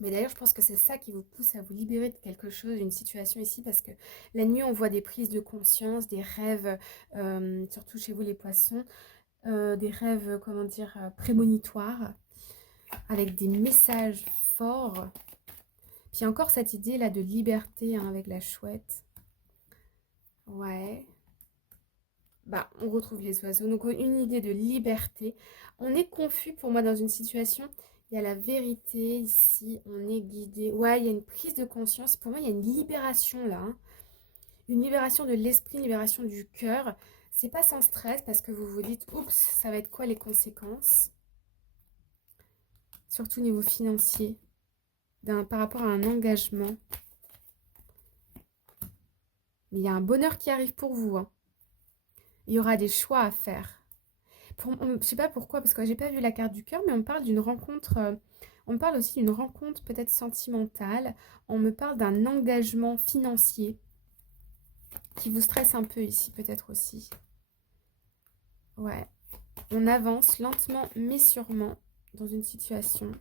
Mais d'ailleurs, je pense que c'est ça qui vous pousse à vous libérer de quelque chose, d'une situation ici, parce que la nuit, on voit des prises de conscience, des rêves, surtout chez vous les poissons, des rêves, comment dire, prémonitoires, avec des messages forts. Puis encore cette idée là de liberté hein, avec la chouette. Ouais. Bah, on retrouve les oiseaux. Donc une idée de liberté. On est confus pour moi dans une situation. Il y a la vérité ici. On est guidé. Ouais, il y a une prise de conscience. Pour moi, il y a une libération là. Hein. Une libération de l'esprit, une libération du cœur. C'est pas sans stress parce que vous vous dites, oups, ça va être quoi les conséquences? Surtout au niveau financier, par rapport à un engagement. Mais il y a un bonheur qui arrive pour vous. Hein. Il y aura des choix à faire. Je sais pas pourquoi, parce que j'ai pas vu la carte du cœur, mais on me parle d'une rencontre. On me parle aussi d'une rencontre peut-être sentimentale. On me parle d'un engagement financier qui vous stresse un peu ici, peut-être aussi. Ouais. On avance lentement mais sûrement dans une situation.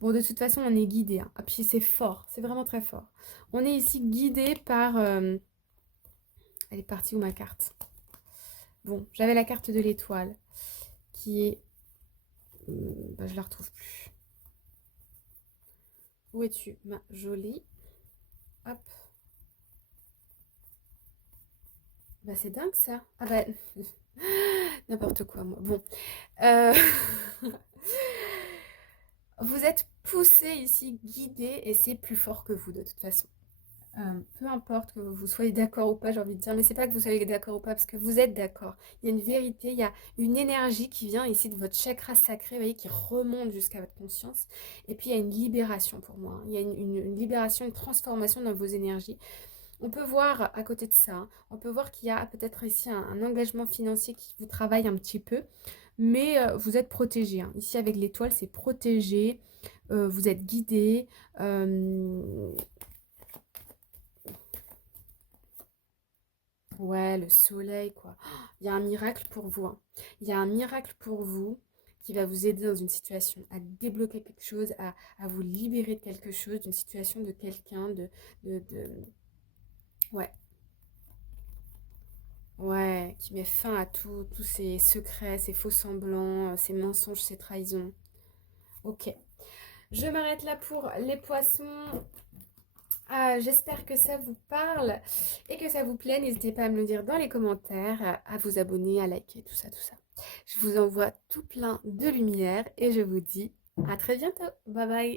Bon, de toute façon, on est guidé. Hein. Ah, puis c'est fort, c'est vraiment très fort. On est ici guidé par. Elle est partie où ma carte? Bon, j'avais la carte de l'étoile qui est. Bah, je la retrouve plus. Où es-tu, ma jolie? Hop. Bah, c'est dingue ça. Ah bah, n'importe quoi, moi. Bon. Euh, Vous êtes poussé ici, guidé, et c'est plus fort que vous de toute façon. Peu importe que vous soyez d'accord ou pas, j'ai envie de dire, mais c'est pas que vous soyez d'accord ou pas, parce que vous êtes d'accord. Il y a une vérité, il y a une énergie qui vient ici de votre chakra sacré, vous voyez, qui remonte jusqu'à votre conscience. Et puis il y a une libération pour moi. Hein. Il y a une libération, une transformation dans vos énergies. On peut voir à côté de ça, hein, on peut voir qu'il y a peut-être ici un engagement financier qui vous travaille un petit peu, mais vous êtes protégé. Hein. Ici avec l'étoile, c'est protégé, vous êtes guidé. Ouais, le soleil, quoi. Il y a un miracle pour vous. Hein. Il y a un miracle pour vous qui va vous aider dans une situation, à débloquer quelque chose, à vous libérer de quelque chose, d'une situation de quelqu'un, de... Ouais, ouais, qui met fin à tous ces secrets, ces faux semblants, ces mensonges, ces trahisons. Ok, je m'arrête là pour les poissons. Ah, j'espère que ça vous parle et que ça vous plaît. N'hésitez pas à me le dire dans les commentaires, à vous abonner, à liker, tout ça, tout ça. Je vous envoie tout plein de lumière et je vous dis à très bientôt. Bye bye.